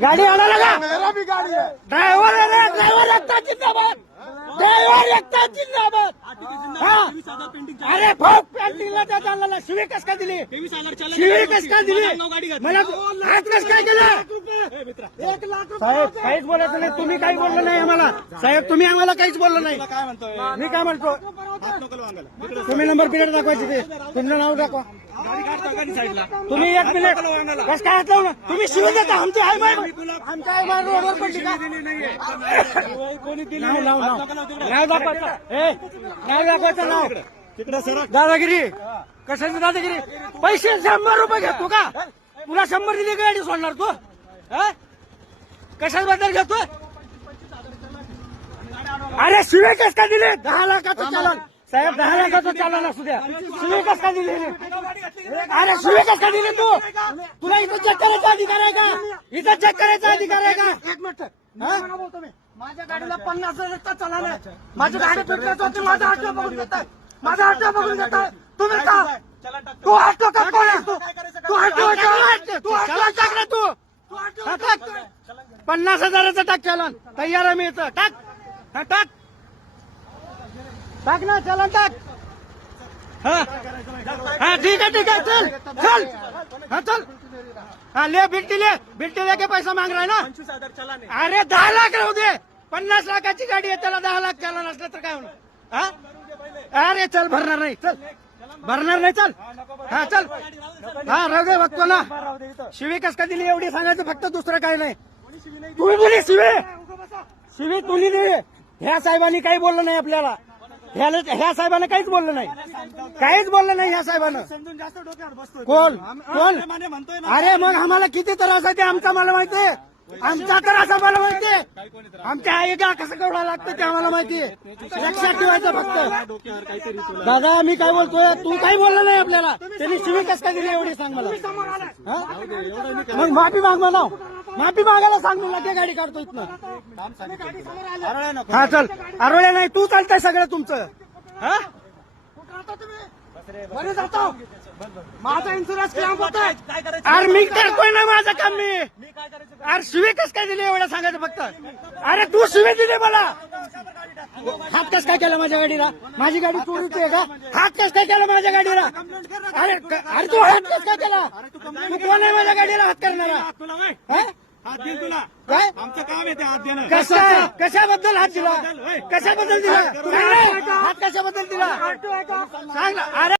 गाड़ी आना लगा। मेरा भी गाड़ी है। ड्राइवर है रे, ड्राइवर एकता जिंदाबाद, ड्राइवर एकता जिंदाबाद। हाँ अरे भाऊ पेंटिंगला त्या चालला शिवी कस काय दिली, शिवी कस काय दिली मला, हात कस काय केलं. साहेब काहीच बोलायचं नाही, तुम्ही काही बोललं नाही आम्हाला. साहेब तुम्ही आम्हाला काहीच बोललं नाही. मी काय म्हणतो, तुम्ही नंबर प्लेट दाखवायची ते, तुमचं नाव दाखवा. तुम्ही एक मिनिट कस काय हात लावलं, तुम्ही शिवी देता. आमची आई बाई, आमच्या आई बाई रोडवर पडली का. नाव नाव नाव नाव दाखवायचं, नाव दाखवायचं, नाव तिकडे सर. दादागिरी कशाची दादागिरी, पैसे 100 रुपये घेतो का, तुला 100 दिली गाडी सोडणार तू. कशाबद्दल घेतो. अरे शिवे कस काय दिले, 10 लाखाचं चालन साहेब, 10 लाखाचं चालन असू द्या. शिवे कस काय दिली, अरे शिवे कस काय दिली तू, तुला इथं चेक करायचा अधिकार आहे का, इथं चेक करायचा अधिकार आहे का. एक मिनिट बोलतो मी, माझ्या गाडीला 50,000 चालन आहे, माझी गाडी पेटल्याच होती, माझा आरटीओ बघून घेताय, माझा आरटीओ बघून घेताय तुम्ही का. तू आरटीओ का कोण आहे, तू आरटीओ टाक ना, तू 50,000चं टाक चालन, तयार आहे मी इथं. टाक टाक टाक ना, चलन टाक. हाँ ठीक है चल चल. हाँ चल, हाँ ले बिल्टी लेके पैसा मांग रहा है ना. अरे 10 लाख राहू दे, 50 लाखाची गाडी आहे, त्याला 10 लाख चालन असलं तर काय होणार. अरे चल भरणार नाही, चल भरणार नाही, चल. हा चल, हा राहू दे, बघतो ना. शिवी कस का दिली एवढी सांगायचं फक्त, दुसरं काय नाही. तुम्ही दिली शिवी तुम्ही दिली. ह्या साहेबांनी काही बोललं नाही आपल्याला, ह्या साहेबांना काहीच बोललं नाही, काहीच बोललं नाही ह्या साहेबांना. कोण कोण, अरे मग आम्हाला किती त्रास आहे ते आमचा मला माहितीये, आमचा त्रास आम्हाला माहितीये, आमच्या आईला कसं केवढा लागतं ते आम्हाला माहितीये. लक्षात ठेवायचं फक्त. दादा मी काय बोलतोय, तू काही बोललं नाही आपल्याला, त्यांनी शिवी कस काय दिली एवढी सांग मला. मग माफी माग मला, माफी मागायला सांग मला, ते गाडी काढतो इथनं. हा चल, आरोळ्या नाही, तू चालतंय सगळं तुमचं. हा बरे जातो, माझा इन्शुरन्स क्लेम होतोय. अरे मी करतोय ना माझं काम मी. अरे शिवी कस काय दिली एवढं सांगायचं फक्त. अरे तू शिवी दिली मला, हात कस काय केला माझ्या गाडीला, माझी गाडी चोरीची आहे का, हात कस काय केला माझ्या गाडीला. अरे अरे तू हात कस काय केला, तू कोण आहे माझ्या गाडीला हात करणारा. हात देईल तुला, काय आमचं काम आहे ते हात देणं. कशाबद्दल हात दिला, कशाबद्दल दिला, हात कशाबद्दल दिला सांग ना. अरे